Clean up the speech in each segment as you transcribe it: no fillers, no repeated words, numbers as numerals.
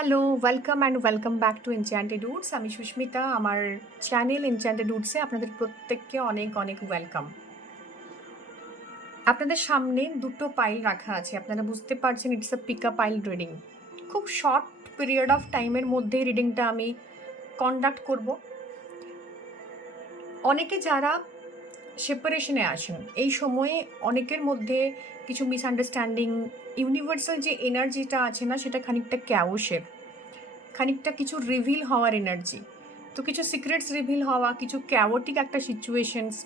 Hello, welcome and welcome back to enchanted Woods. আমি সুস্মিতা। আমার channel enchanted উডসে আপনাদের প্রত্যেককে অনেক অনেক ওয়েলকাম। আপনাদের সামনে দুটো পাইল রাখা আছে। আপনারা বুঝতে পারছেন it's a pick a pile reading. খুব শর্ট পিরিয়ড অফ টাইমের মধ্যেই রিডিংটা আমি কন্ডাক্ট করব। অনেকে যারা সেপারেশনে আসেন এই সময়ে অনেকের মধ্যে কিছু মিসআন্ডারস্ট্যান্ডিং, ইউনিভার্সাল যে এনার্জিটা আছে না সেটা খানিকটা ক্যাওসের, খানিকটা কিছু রিভিল হওয়ার এনার্জি। তো কিছু সিক্রেটস রিভিল হওয়া, কিছু ক্যাওটিক একটা সিচুয়েশনস,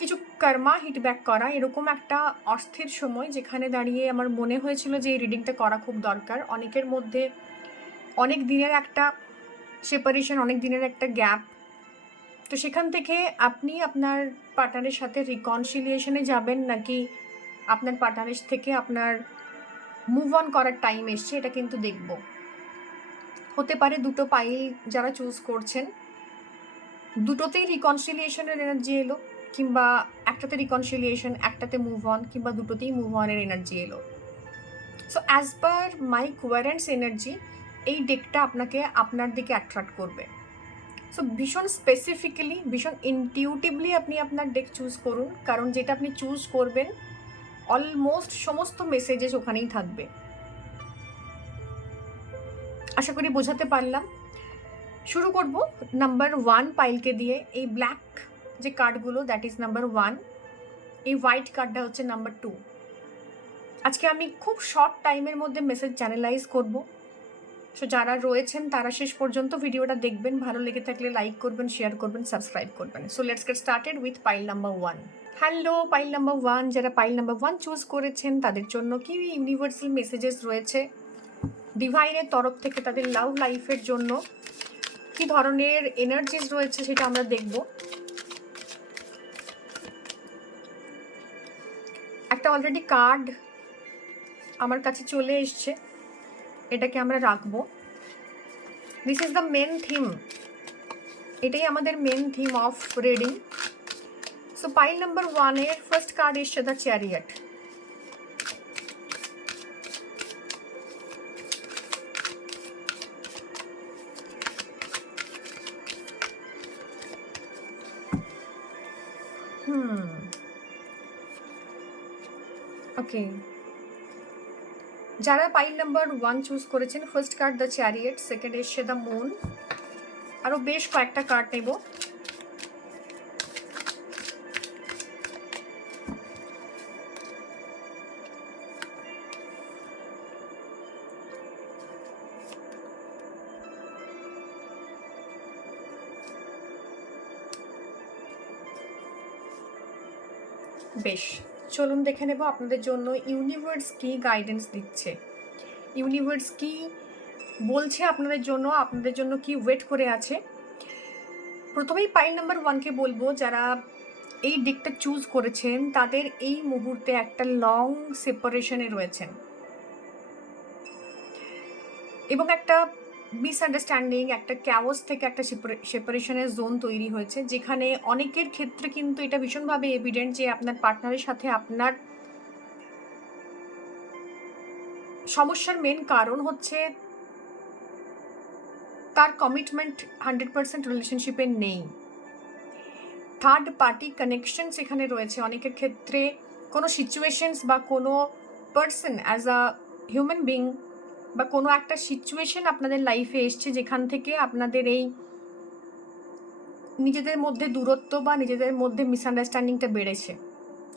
কিছু কর্মা হিটব্যাক করা, এরকম একটা অস্থির সময় যেখানে দাঁড়িয়ে আমার মনে হয়েছিল যে এই রিডিংটা করা খুব দরকার। অনেকের মধ্যে অনেক দিনের একটা সেপারেশন, অনেক দিনের একটা গ্যাপ। তো সেখান থেকে আপনি আপনার পার্টনারের সাথে রিকনসিলিয়েশনে যাবেন নাকি আপনার পার্টনারের থেকে আপনার মুভ অন করার টাইম এসছে, এটা কিন্তু দেখব। হতে পারে দুটো পাইল যারা চুজ করছেন দুটোতেই রিকনসিলিয়েশনের এনার্জি এলো, কিংবা একটাতে রিকনসিলিয়েশন, একটাতে মুভ অন, কিংবা দুটোতেই মুভ অনের এনার্জি এলো। সো অ্যাজ পার মাই কোয়ারেন্টস এনার্জি এই ডেকটা আপনাকে আপনার দিকে অ্যাট্রাক্ট করবে। সো ভীষণ স্পেসিফিক্যালি, ভীষণ ইনটিউটিভলি আপনি আপনার ডেক চুজ করুন, কারণ যেটা আপনি চুজ করবেন অলমোস্ট সমস্ত মেসেজেস ওখানেই থাকবে। আশা করি বোঝাতে পারলাম। শুরু করব নাম্বার 1 পাইলকে দিয়ে। এই ব্ল্যাক যে কার্ডগুলো, দ্যাট ইজ নাম্বার 1। এই হোয়াইট কার্ডটা হচ্ছে নাম্বার 2। আজকে আমি খুব শর্ট টাইমের মধ্যে মেসেজ চ্যানেলাইজ করব। সো যারা রয়েছেন তারা শেষ পর্যন্ত ভিডিওটা দেখবেন। ভালো লেগে থাকলে লাইক করবেন, শেয়ার করবেন, সাবস্ক্রাইব করবেন। So let's get started with pile number 1। Hello pile number 1, যারা পাইল নাম্বার 1 চুজ করেছেন তাদের জন্য কি ইউনিভার্সাল মেসেজেস রয়েছে ডিভাইনের তরফ থেকে, তাদের লাভ লাইফের জন্য কি ধরনের এনার্জিস রয়েছে সেটা আমরা দেখব। একটা অলরেডি কার্ড আমার কাছে চলে এসছে, এটাকে আমরা রাখবো। This is the main theme, এটাই আমাদের main theme of reading. So pile number 1 এর ফার্স্ট কার্ড এসছে দ্য চ্যারিয়ট। ওকে, যারা পাইল নাম্বার 1 চুজ করেছেন, first card the chariot, second এসছে দ্য মুন। আরও বেশ কয়েকটা কার্ড নেব। বেশ, চলুন দেখে নেব আপনাদের জন্য ইউনিভার্স কি গাইডেন্স দিচ্ছে, ইউনিভার্স কি বলছে আপনাদের জন্য কি ওয়েট করে আছে। প্রথমেই পাইল নাম্বার 1কে বলবো, যারা এই দিকটা চুজ করেছেন তাদের এই মুহূর্তে একটা লং সেপারেশনে রয়েছেন এবং একটা মিসআন্ডারস্ট্যান্ডিং, একটা ক্যাওস থেকে একটা সেপারেশনের জোন তৈরি হয়েছে, যেখানে অনেকের ক্ষেত্রে কিন্তু এটা ভীষণভাবে এভিডেন্ট যে আপনার পার্টনারের সাথে আপনার সমস্যার মেন কারণ হচ্ছে তার কমিটমেন্ট 100% রিলেশনশিপে নেই। থার্ড পার্টি কানেকশন সেখানে রয়েছে অনেকের ক্ষেত্রে। কোনো সিচুয়েশনস বা কোনো person as a human being বা কোনো একটা সিচুয়েশন আপনাদের লাইফে এসছে যেখান থেকে আপনাদের এই নিজেদের মধ্যে দূরত্ব বা নিজেদের মধ্যে মিসআন্ডারস্ট্যান্ডিংটা বেড়েছে।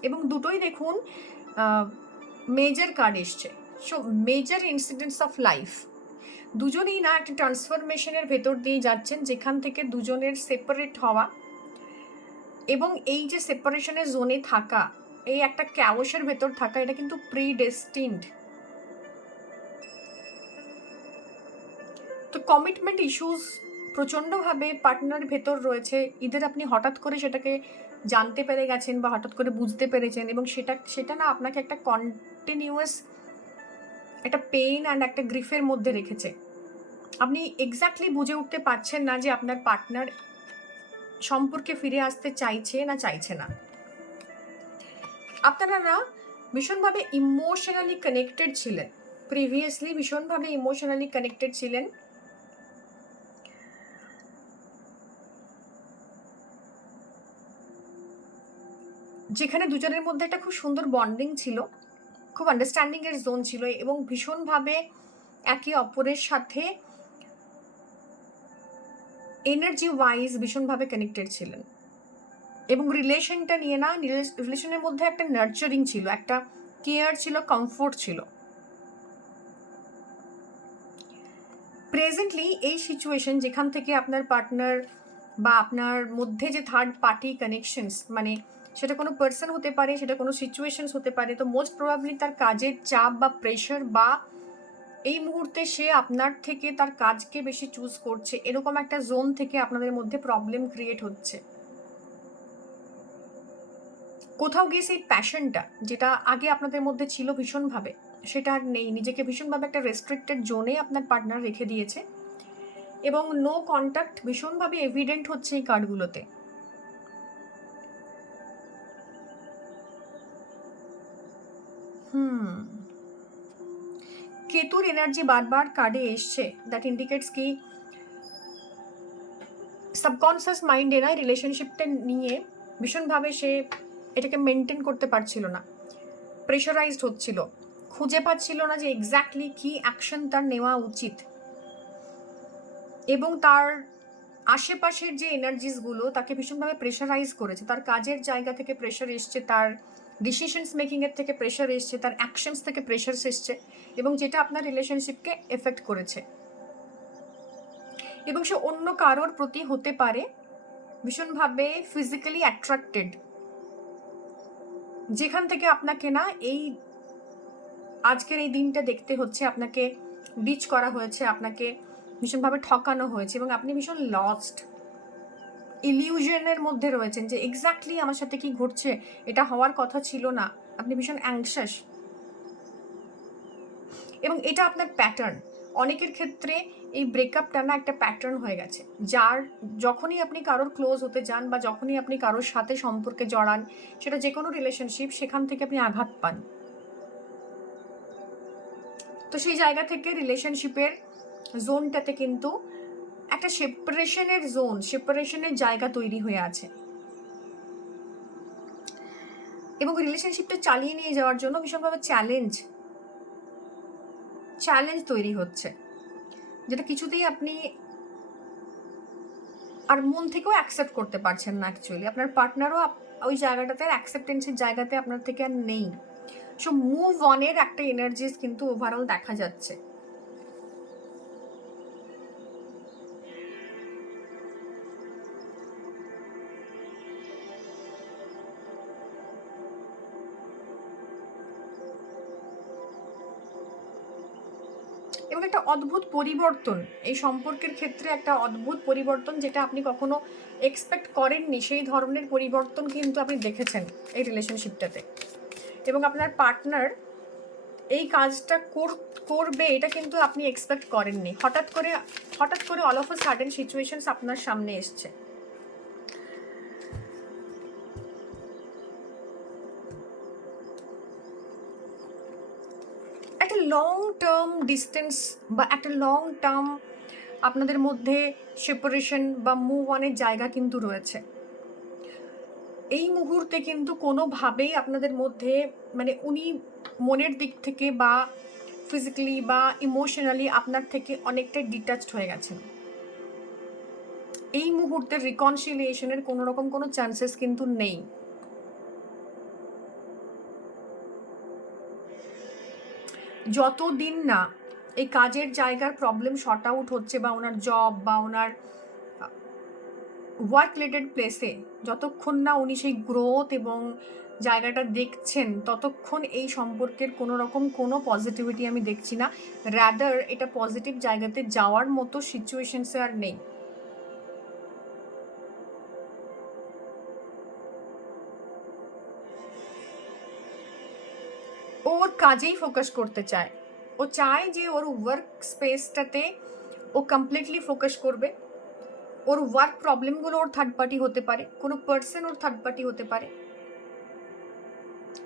এবং দুটোই দেখুন মেজর কার্ড এসছে। So major incidents of life, দুজনেই না একটা ট্রান্সফরমেশনের ভেতর দিয়ে যাচ্ছেন, যেখান থেকে দুজনের সেপারেট হওয়া এবং এই যে সেপারেশনের জোনে থাকা, এই একটা ক্যাওসের ভেতর থাকা, এটা কিন্তু প্রিডেস্টিনড। তো কমিটমেন্ট ইস্যুস প্রচণ্ডভাবে পার্টনার ভেতর রয়েছে। ইদার আপনি হঠাৎ করে সেটাকে জানতে পেরে গেছেন বা হঠাৎ করে বুঝতে পেরেছেন এবং সেটা না আপনাকে একটা কন্টিনিউয়াস একটা পেইন অ্যান্ড একটা গ্রিফের মধ্যে রেখেছে। আপনি এক্স্যাক্টলি বুঝে উঠতে পারছেন না যে আপনার পার্টনার সম্পর্কে ফিরে আসতে চাইছে না চাইছে না। আপনারা না ভীষণভাবে ইমোশনালি কানেক্টেড ছিলেন, প্রিভিয়াসলি ভীষণভাবে ইমোশনালি কানেক্টেড ছিলেন, যেখানে দুজনের মধ্যে একটা খুব সুন্দর বন্ডিং ছিল, খুব আন্ডারস্ট্যান্ডিংয়ের জোন ছিল এবং ভীষণভাবে একে অপরের সাথে এনার্জি ওয়াইজ ভীষণভাবে কানেক্টেড ছিলেন। এবং রিলেশনটা নিয়ে না, রিলেশনের মধ্যে একটা নার্চারিং ছিল, একটা কেয়ার ছিল, কমফোর্ট ছিল। প্রেজেন্টলি এই সিচুয়েশন যেখান থেকে আপনার পার্টনার বা আপনার মধ্যে যে থার্ড পার্টি কানেকশনস, মানে সেটা কোনো পার্সন হতে পারে, সেটা কোনো সিচুয়েশনস হতে পারে, তো মোস্ট প্রবাবলি তার কাজের চাপ বা প্রেশার, বা এই মুহূর্তে সে আপনার থেকে তার কাজকে বেশি চুজ করছে, এরকম একটা জোন থেকে আপনাদের মধ্যে প্রবলেম ক্রিয়েট হচ্ছে। কোথাও গিয়ে সেই প্যাশনটা যেটা আগে আপনাদের মধ্যে ছিল ভীষণভাবে, সেটা আর নেই। নিজেকে ভীষণভাবে একটা রেস্ট্রিক্টেড জোনে আপনার পার্টনার রেখে দিয়েছে এবং নো কন্ট্যাক্ট ভীষণভাবে এভিডেন্ট হচ্ছে এই কার্ডগুলোতে। কেতুর এনার্জি বারবার কার্ডে এসছে, দ্যাট ইন্ডিকেটস কি সাবকনসিয়াস মাইন্ডে না রিলেশনশিপটা নিয়ে ভীষণভাবে সে এটাকে মেনটেন করতে পারছিল না, প্রেশারাইজড হচ্ছিল, খুঁজে পাচ্ছিল না যে এক্স্যাক্টলি কি অ্যাকশন তার নেওয়া উচিত। এবং তার আশেপাশের যে এনার্জিসগুলো তাকে ভীষণভাবে প্রেশারাইজ করেছে, তার কাজের জায়গা থেকে প্রেশার এসছে, তার ডিসিশনস মেকিংয়ের থেকে প্রেশার এসছে, তার অ্যাকশনস থেকে প্রেশার এসছে, এবং যেটা আপনার রিলেশনশিপকে এফেক্ট করেছে। এবং সে অন্য কারোর প্রতি হতে পারে ভীষণভাবে ফিজিক্যালি অ্যাট্রাক্টেড, যেখান থেকে আপনাকে না এই আজকের এই দিনটা দেখতে হচ্ছে, আপনাকে ডিচ করা হয়েছে, আপনাকে ভীষণভাবে ঠকানো হয়েছে এবং আপনি ভীষণ লস্ট, ইলিউশনের মধ্যে রয়েছেন যে এক্স্যাক্টলি আমার সাথে কি ঘটছে, এটা হওয়ার কথা ছিল না। আপনি ভীষণ অ্যাংশাস এবং এটা আপনার প্যাটার্ন। অনেকের ক্ষেত্রে এই ব্রেকআপটা না একটা প্যাটার্ন হয়ে গেছে, যার যখনই আপনি কারোর ক্লোজ হতে যান বা যখনই আপনি কারোর সাথে সম্পর্কে জড়ান, সেটা যে কোনো রিলেশনশিপ, সেখান থেকে আপনি আঘাত পান। তো সেই জায়গা থেকে রিলেশনশিপের জোনটাতে কিন্তু একটা সেপারেশনের জোন, সেপারেশনের জায়গা তৈরি হয়ে আছে এবং রিলেশনশিপটা চালিয়ে নিয়ে যাওয়ার জন্য ভীষণভাবে চ্যালেঞ্জ তৈরি হচ্ছে, যেটা কিছুতেই আপনি আর মন থেকেও অ্যাকসেপ্ট করতে পারছেন না। অ্যাকচুয়ালি আপনার পার্টনারও ওই জায়গাটাতে অ্যাকসেপ্টেন্সের জায়গাতে আপনার থেকে আর নেই। সো মুভ অনের একটা এনার্জিস কিন্তু ওভারঅল দেখা যাচ্ছে। এবং একটা অদ্ভুত পরিবর্তন এই সম্পর্কের ক্ষেত্রে, একটা অদ্ভুত পরিবর্তন যেটা আপনি কখনো এক্সপেক্ট করেননি, সেই ধরনের পরিবর্তন কিন্তু আপনি দেখেছেন এই রিলেশনশিপটাতে। এবং আপনার পার্টনার এই কাজটা করবে এটা কিন্তু আপনি এক্সপেক্ট করেননি। হঠাৎ করে all of a sudden situations আপনার সামনে এসছে। একটা লং টার্ম ডিস্টেন্স বা একটা লং টার্ম আপনাদের মধ্যে সেপারেশন বা মুভ অনের জায়গা কিন্তু রয়েছে। এই মুহূর্তে কিন্তু কোনোভাবেই আপনাদের মধ্যে, মানে উনি মনের দিক থেকে বা ফিজিক্যালি বা ইমোশনালি আপনার থেকে অনেকটাই ডিটাচড হয়ে গেছেন। এই মুহূর্তে রিকনসিলিয়েশনের কোনো রকম কোনো চান্সেস কিন্তু নেই। যতদিন না এই কাজের জায়গার প্রবলেম শর্ট আউট হচ্ছে, বা ওনার জব বা ওনার ওয়ার্ক রিলেটেড প্লেসে যতক্ষণ না উনি সেই গ্রোথ এবং জায়গাটা দেখছেন, ততক্ষণ এই সম্পর্কের কোনো রকম কোনো পজিটিভিটি আমি দেখছি না। রাদার এটা পজিটিভ জায়গাতে যাওয়ার মতো সিচুয়েশনসে আর নেই। ওর কাজেই ফোকাস করতে চায়, ও চায় যে ওর ওয়ার্ক স্পেসটাতে ও কমপ্লিটলি ফোকাস করবে। ওর ওয়ার্ক প্রবলেমগুলো ওর থার্ড পার্টি হতে পারে, কোনো পার্সন ওর থার্ড পার্টি হতে পারে,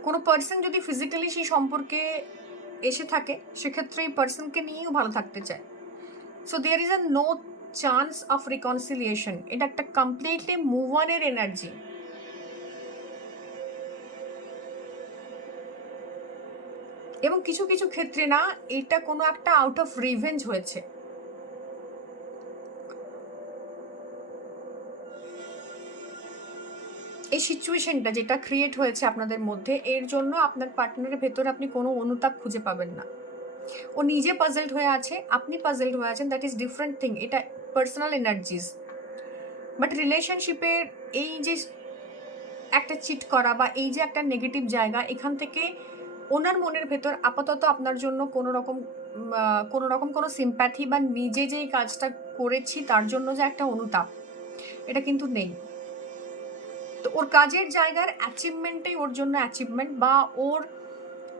কোনো পার্সন যদি ফিজিক্যালি সেই সম্পর্কে এসে থাকে, সেক্ষেত্রে এই পার্সনকে নিয়েও ভালো থাকতে চায়। So there is a no chance of reconciliation. এটা একটা কমপ্লিটলি মুভ অনের এনার্জি। এবং কিছু কিছু ক্ষেত্রে না, এটা কোনো একটা আউট অফ রিভেঞ্জ হয়েছে। এই সিচুয়েশনটা যেটা ক্রিয়েট হয়েছে আপনাদের মধ্যে, এর জন্য আপনার পার্টনারের ভেতরে আপনি কোনো অনুতাপ খুঁজে পাবেন না। ও নিজে পাজলড হয়ে আছে, আপনি পাজলড হয়ে আছেন, দ্যাট ইজ ডিফারেন্ট থিং। এটা পার্সোনাল এনার্জিজ। বাট রিলেশনশিপের এই যে একটা চিট করা বা এই যে একটা নেগেটিভ জায়গা, এখান থেকে ওনার মনের ভেতর আপাতত আপনার জন্য কোনো রকম কোনো সিম্প্যাথি বা নিজে যেই কাজটা করেছি তার জন্য যে একটা অনুতাপ, এটা কিন্তু নেই। তো ওর কাজের জায়গার অ্যাচিভমেন্টটাই ওর জন্য অ্যাচিভমেন্ট, বা ওর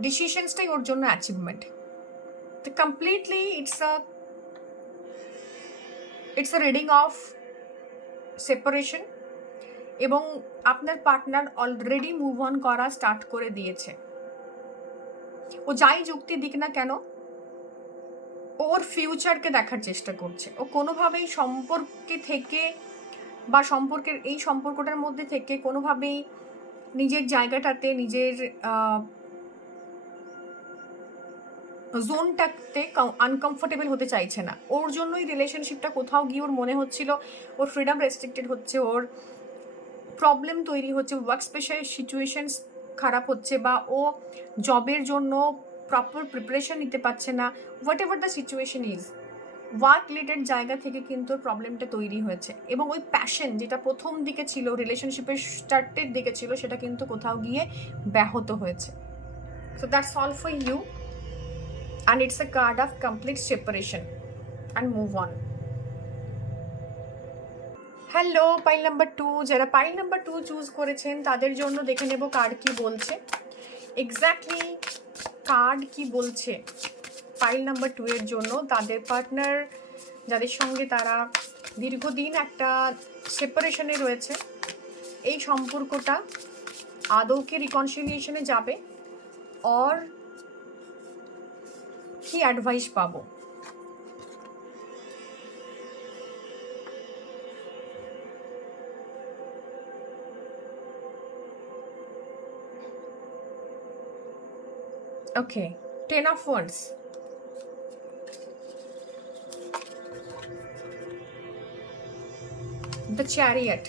ডিসিশনসটাই ওর জন্য অ্যাচিভমেন্ট। তো completely it's a reading of separation. এবং আপনার পার্টনার অলরেডি মুভ অন করা স্টার্ট করে দিয়েছে। ও যাই যুক্তি দিক না কেন, ওর ফিউচারকে দেখার চেষ্টা করছে। ও কোনোভাবেই সম্পর্কে থেকে বা এই সম্পর্কটার মধ্যে থেকে কোনোভাবেই নিজের জায়গাটাতে, নিজের জোনটাতে আনকমফোর্টেবল হতে চাইছে না। ওর জন্যই রিলেশনশিপটা কোথাও গিয়ে ওর মনে হচ্ছিল ওর ফ্রিডম রেস্ট্রিক্টেড হচ্ছে, ওর প্রবলেম তৈরি হচ্ছে, ওয়ার্ক স্পেশাল সিচুয়েশনস খারাপ হচ্ছে, বা ও জবের জন্য প্রপার প্রিপারেশন নিতে পারছে না। What ever the situation is, work related জায়গা থেকে কিন্তু প্রবলেমটা তৈরি হয়েছে। এবং ওই প্যাশন যেটা প্রথম দিকে ছিল, রিলেশনশিপের স্টার্টের দিকে ছিল, সেটা কিন্তু কোথাও গিয়ে ব্যাহত হয়েছে। So that's all for you, and it's a card of complete separation and move on. Hello pile number 2, যারা পাইল নাম্বার 2 চুজ করেছেন তাদের জন্য দেখে নেব কার্ড কি বলছে। এক্স্যাক্টলি কার্ড কি বলছে পাইল নাম্বার 2 এর জন্য। তাদের পার্টনার, যাদের সঙ্গে তারা দীর্ঘদিন একটা সেপারেশনে রয়েছে, এই সম্পর্কটা আদৌ কি রিকনসিলিয়েশনে যাবে, অর কি অ্যাডভাইস পাবো। ওকে, 10 of Wands, the Chariot,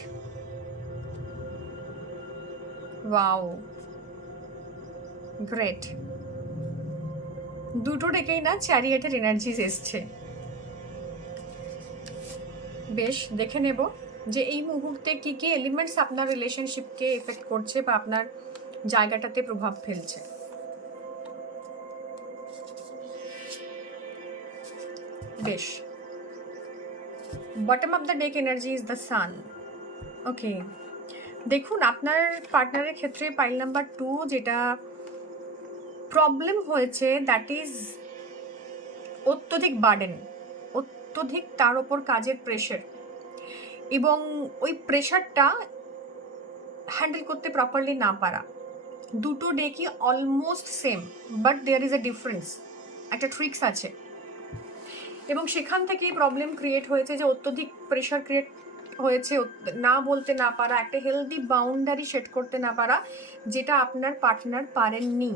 wow, great. দুটো ডেকেই না চ্যারিয়েটের এনার্জিস এসছে। বেশ, দেখে নেব যে এই মুহূর্তে কি কি এলিমেন্টস আপনার রিলেশনশিপকে এফেক্ট করছে বা আপনার জায়গাটাতে প্রভাব ফেলছে। বেশ, bottom of the deck energy is the sun. Okay, দেখুন আপনার পার্টনারের ক্ষেত্রে পাইল নাম্বার 2 যেটা প্রবলেম হয়েছে, দ্যাট ইজ অত্যধিক বার্ডেন, অত্যধিক তার ওপর কাজের প্রেশার, এবং ওই প্রেশারটা হ্যান্ডেল করতে প্রপারলি না পারা। দুটো ডেকই almost same, but there is a difference, একটা ট্রিক্স আছে। এবং সেখান থেকেই প্রবলেম ক্রিয়েট হয়েছে যে অত্যধিক প্রেশার ক্রিয়েট হয়েছে, না বলতে না পারা, একটা হেলদি বাউন্ডারি সেট করতে না পারা, যেটা আপনার পার্টনার পারেননি।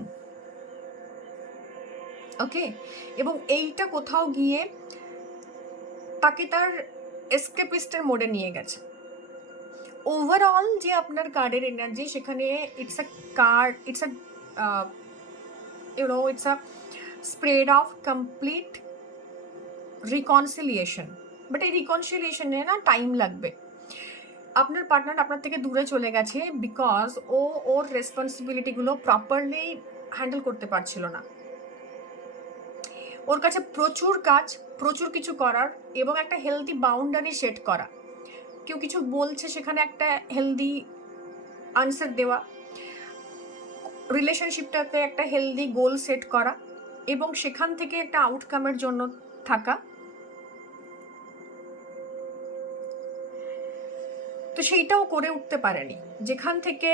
ওকে, এবং এইটা কোথাও গিয়ে তাকে তার এসকেপিস্টের মোডে নিয়ে গেছে। ওভারঅল যে আপনার কার্ডের এনার্জি, সেখানে it's a card, it's a it's a spread of complete reconciliation. But এই রিকনসিলিয়েশনে না টাইম লাগবে। আপনার পার্টনার আপনার থেকে দূরে চলে গেছে বিকজ ওর রেসপন্সিবিলিটিগুলো প্রপারলি হ্যান্ডেল করতে পারছিল না। ওর কাছে প্রচুর কাজ, প্রচুর কিছু করার, এবং একটা হেলদি বাউন্ডারি সেট করা। কেউ কিছু বলছে, সেখানে একটা হেলদি আনসার দেওয়া, রিলেশনশিপটাতে একটা হেলদি গোল সেট করা, এবং সেখান থেকে একটা আউটকামের জন্য থাকা। তো সেইটাও করে উঠতে পারেনি। যেখান থেকে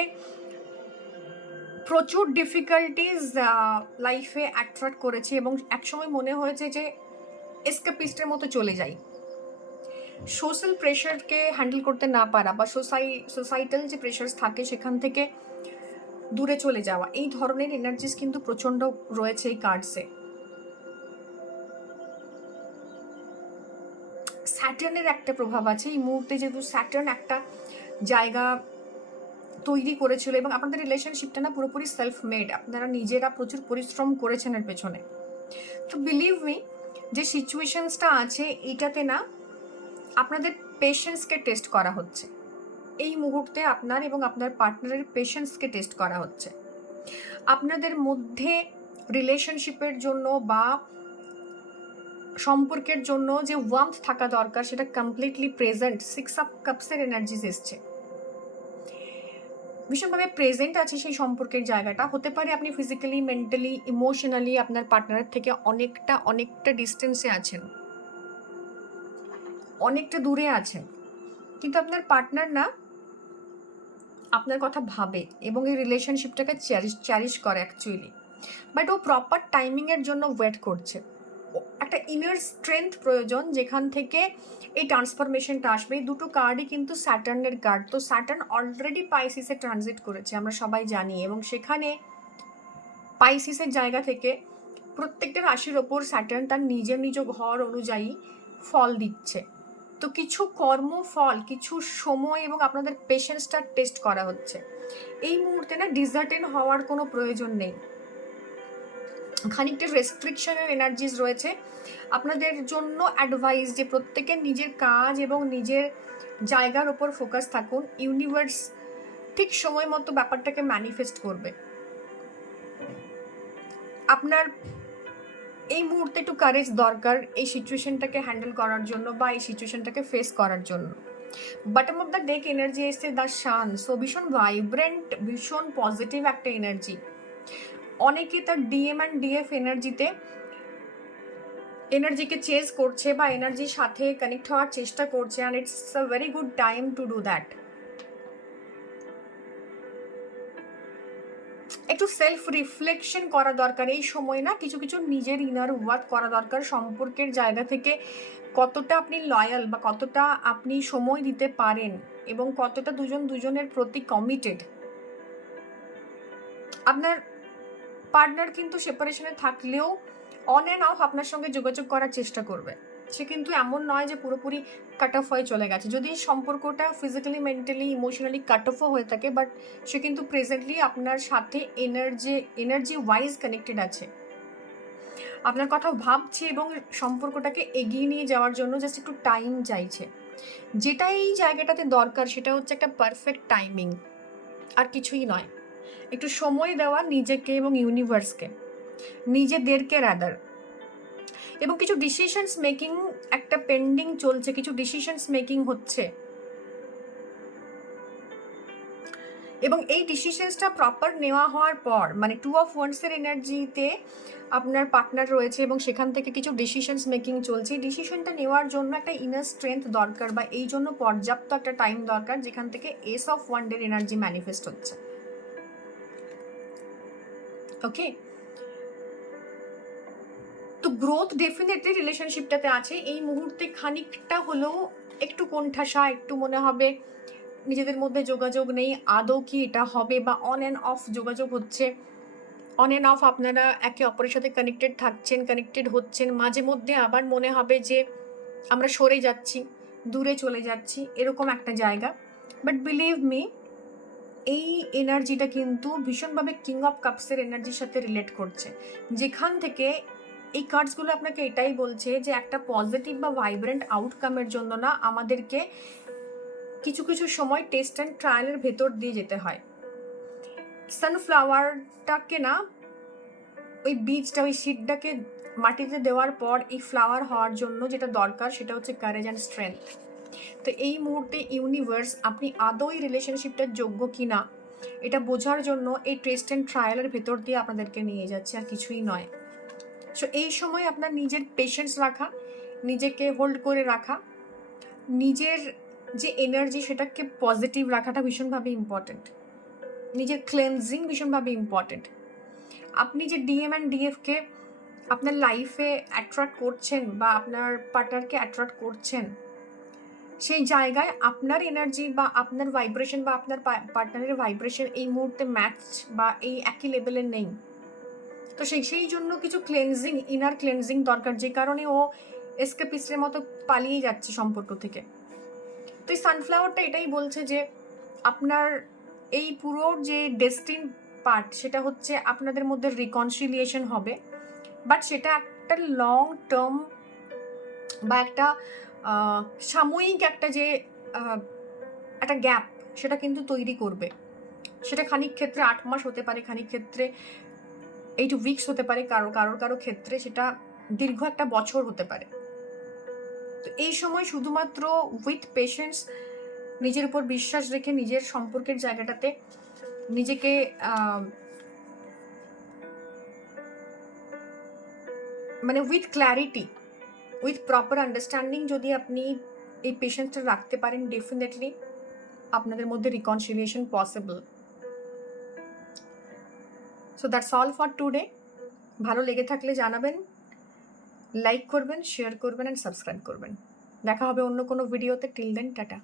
প্রচুর ডিফিকাল্টিজ লাইফে অ্যাট্রাক্ট করেছি এবং একসময় মনে হয়েছে যে এসকেপিস্টের মতো চলে যাই। সোশ্যাল প্রেশারকে হ্যান্ডেল করতে না পারা বা সোসাইটাল যে প্রেশারস থাকে সেখান থেকে দূরে চলে যাওয়া, এই ধরনের এনার্জিস কিন্তু প্রচণ্ড রয়েছে এই কার্ডসে। স্যাটার্নের একটা প্রভাব আছে এই মুহূর্তে, যেহেতু স্যাটার্ন একটা জায়গা তৈরি করেছিল এবং আপনাদের রিলেশনশিপটা না পুরোপুরি সেলফ মেড, আপনারা নিজেরা প্রচুর পরিশ্রম করেছেন এর পেছনে। তো বিলিভ মি, যে সিচুয়েশনসটা আছে এইটাতে না আপনাদের পেশেন্সকে টেস্ট করা হচ্ছে। এই মুহূর্তে আপনার এবং আপনার পার্টনারের পেশেন্সকে টেস্ট করা হচ্ছে। আপনাদের মধ্যে রিলেশনশিপের জন্য বা সম্পর্কের জন্য যে ওয়ার্মথ থাকা দরকার সেটা কমপ্লিটলি প্রেজেন্ট। 6 অফ কাপসের এনার্জিস এসছে, ভীষণভাবে প্রেজেন্ট আছে সেই সম্পর্কের জায়গাটা। হতে পারে আপনি ফিজিক্যালি, মেন্টালি, ইমোশনালি আপনার পার্টনারের থেকে অনেকটা ডিস্টেন্সে আছেন, অনেকটা দূরে আছেন, কিন্তু আপনার পার্টনার না আপনার কথা ভাবে এবং এই রিলেশনশিপটাকে চ্যারিশ করে অ্যাকচুয়ালি। বাট ও প্রপার টাইমিংয়ের জন্য ওয়েট করছে। একটা ইনার স্ট্রেংথ প্রয়োজন যেখান থেকে এই ট্রান্সফরমেশনটা আসবে। এই দুটো কার্ডই কিন্তু স্যাটার্নের কার্ড। তো স্যাটার্ন অলরেডি পাইসিসে ট্রানজিট করেছে, আমরা সবাই জানি, এবং সেখানে পাইসিসের জায়গা থেকে প্রত্যেকটা রাশির ওপর স্যাটার্ন তার নিজ ঘর অনুযায়ী ফল দিচ্ছে। তো কিছু কর্মফল, কিছু সময় এবং আপনাদের পেশেন্সটা টেস্ট করা হচ্ছে। এই মুহূর্তে না ডিজার্টেন হওয়ার কোনো প্রয়োজন নেই, খানিকটা রেস্ট্রিকশনের এনার্জিস রয়েছে। আপনাদের জন্য অ্যাডভাইস যে প্রত্যেকের নিজের কাজ এবং নিজের জায়গার ওপর ফোকাস থাকুন। ইউনিভার্স ঠিক সময় মতো ব্যাপারটাকে ম্যানিফেস্ট করবে। আপনার এই মুহূর্তে একটু কারেজ দরকার এই সিচুয়েশনটাকে হ্যান্ডেল করার জন্য বা এই সিচুয়েশনটাকে ফেস করার জন্য। Bottom of the deck energy এসছে দ্য সান। সো ভীষণ ভাইব্রেন্ট, ভীষণ পজিটিভ একটা এনার্জি। অনেকে তার ডিএম অ্যান্ড ডিএফ এনার্জিকে চেজ করছে বা এনার্জির সাথে কানেক্ট হওয়ার চেষ্টা করছে, and it's a very good time to do that. একটু সেলফ রিফ্লেকশন করা দরকার এই সময় না, কিছু নিজের ইনার ওয়ার্ক করা দরকার। সম্পর্কের জায়গা থেকে কতটা আপনি লয়াল বা কতটা আপনি সময় দিতে পারেন এবং কতটা দুজনের প্রতি কমিটেড। আপনার পার্টনার কিন্তু সেপারেশনে থাকলেও অন অ্যান্ড অফ আপনার সঙ্গে যোগাযোগ করার চেষ্টা করবে। সে কিন্তু এমন নয় যে পুরোপুরি কাট অফ হয়ে চলে গেছে। যদি সম্পর্কটা ফিজিক্যালি, মেন্টালি, ইমোশনালি কাট অফও হয়ে থাকে, বাট সে কিন্তু প্রেজেন্টলি আপনার সাথে এনার্জি ওয়াইজ কানেক্টেড আছে, আপনার কথা ভাবছে এবং সম্পর্কটাকে এগিয়ে নিয়ে যাওয়ার জন্য জাস্ট একটু টাইম চাইছে। যেটা এই জায়গাটাতে দরকার সেটা হচ্ছে একটা পারফেক্ট টাইমিং, আর কিছুই নয়। একটু সময় দেওয়া নিজেকে এবং ইউনিভার্সকে, নিজেদেরকে রাদার। এবং কিছু ডিসিশনস মেকিং একটা পেন্ডিং চলছে, কিছু ডিসিশনস মেকিং হচ্ছে এবং এই ডিসিশনসটা প্রপার নেওয়া হওয়ার পর, মানে 2 অফ ওয়ান্ডসের এনার্জিতে আপনার পার্টনার রয়েছে এবং সেখান থেকে কিছু ডিসিশনস মেকিং চলছে। ডিসিশনটা নেওয়ার জন্য একটা ইনার স্ট্রেংথ দরকার বা এই জন্য পর্যাপ্ত একটা টাইম দরকার, যেখান থেকে এস অফ ওয়ান্ডের এনার্জি ম্যানিফেস্ট হচ্ছে। ওকে, তো গ্রোথ ডেফিনেটলি রিলেশনশিপটাতে আছে। এই মুহূর্তে খানিকটা হলেও একটু কোণঠাসা, একটু মনে হবে নিজেদের মধ্যে যোগাযোগ নেই, আদৌ কি এটা হবে, বা অন অ্যান্ড অফ যোগাযোগ হচ্ছে, অন অ্যান্ড অফ আপনারা একে অপরের সাথে কানেক্টেড হচ্ছেন, মাঝে মধ্যে আবার মনে হবে যে আমরা সরে যাচ্ছি, দূরে চলে যাচ্ছি, এরকম একটা জায়গা। বাট বিলিভ মি, এই এনার্জিটা কিন্তু ভীষণভাবে কিং অফ কাপসের এনার্জির সাথে রিলেট করছে, যেখান থেকে এই কার্ডসগুলো আপনাকে এটাই বলছে যে একটা পজিটিভ বা ভাইব্রেন্ট আউটকামের জন্য না আমাদেরকে কিছু সময় টেস্ট অ্যান্ড ট্রায়ালের ভেতর দিয়ে যেতে হয়। সানফ্লাওয়ারটাকে না, ওই বীজটা, ওই সিডটাকে মাটিতে দেওয়ার পর এই ফ্লাওয়ার হওয়ার জন্য যেটা দরকার সেটা হচ্ছে কারেজ অ্যান্ড স্ট্রেংথ। তো এই মুহূর্তে ইউনিভার্স আপনি আদৌ এই রিলেশনশিপটার যোগ্য কি না এটা বোঝার জন্য এই টেস্ট অ্যান্ড ট্রায়ালের ভেতর দিয়ে আপনাদেরকে নিয়ে যাচ্ছে, আর কিছুই নয়। সো এই সময় আপনার নিজের পেশেন্স রাখা, নিজেকে হোল্ড করে রাখা, নিজের যে এনার্জি সেটাকে পজিটিভ রাখাটা ভীষণভাবে ইম্পর্টেন্ট। নিজের ক্লেন্সিং ভীষণভাবে ইম্পর্টেন্ট। আপনি যে ডিএম অ্যান্ড ডিএফকে আপনার লাইফে অ্যাট্রাক্ট করছেন বা আপনার পার্টনারকে অ্যাট্রাক্ট করছেন, সেই জায়গায় আপনার এনার্জি বা আপনার ভাইব্রেশন বা আপনার পার্টনারের ভাইব্রেশন এই মুহূর্তে ম্যাচ বা এই একই লেভেলের নেই। তো সেই জন্য কিছু ক্লেন্সিং, ইনার ক্লেন্সিং দরকার, যে কারণে ও এসকেপিস্টের মতো পালিয়ে যাচ্ছে সম্পর্ক থেকে। তো এই সানফ্লাওয়ারটা এটাই বলছে যে আপনার এই পুরো যে ডেস্টিন পার্ট, সেটা হচ্ছে আপনাদের মধ্যে রিকনসিলিয়েশন হবে, বাট সেটা একটা লং টার্ম বা একটা সাময়িক একটা যে একটা গ্যাপ, সেটা কিন্তু তৈরি করবে। সেটা খানিক ক্ষেত্রে 8 মাস হতে পারে, খানিক ক্ষেত্রে 8 উইকস হতে পারে, কারোর ক্ষেত্রে সেটা দীর্ঘ একটা বছর হতে পারে। তো এই সময় শুধুমাত্র উইথ পেশেন্স, নিজের উপর বিশ্বাস রেখে নিজের সম্পর্কের জায়গাটাতে নিজেকে মানে with clarity, with proper understanding যদি আপনি এই পেশেন্সটা রাখতে পারেন, ডেফিনেটলি আপনাদের মধ্যে reconciliation possible. So that's all for today. ভালো লেগে থাকলে জানাবেন, লাইক করবেন, শেয়ার করবেন অ্যান্ড সাবস্ক্রাইব করবেন। দেখা হবে অন্য কোনো ভিডিওতে। Till then, tata.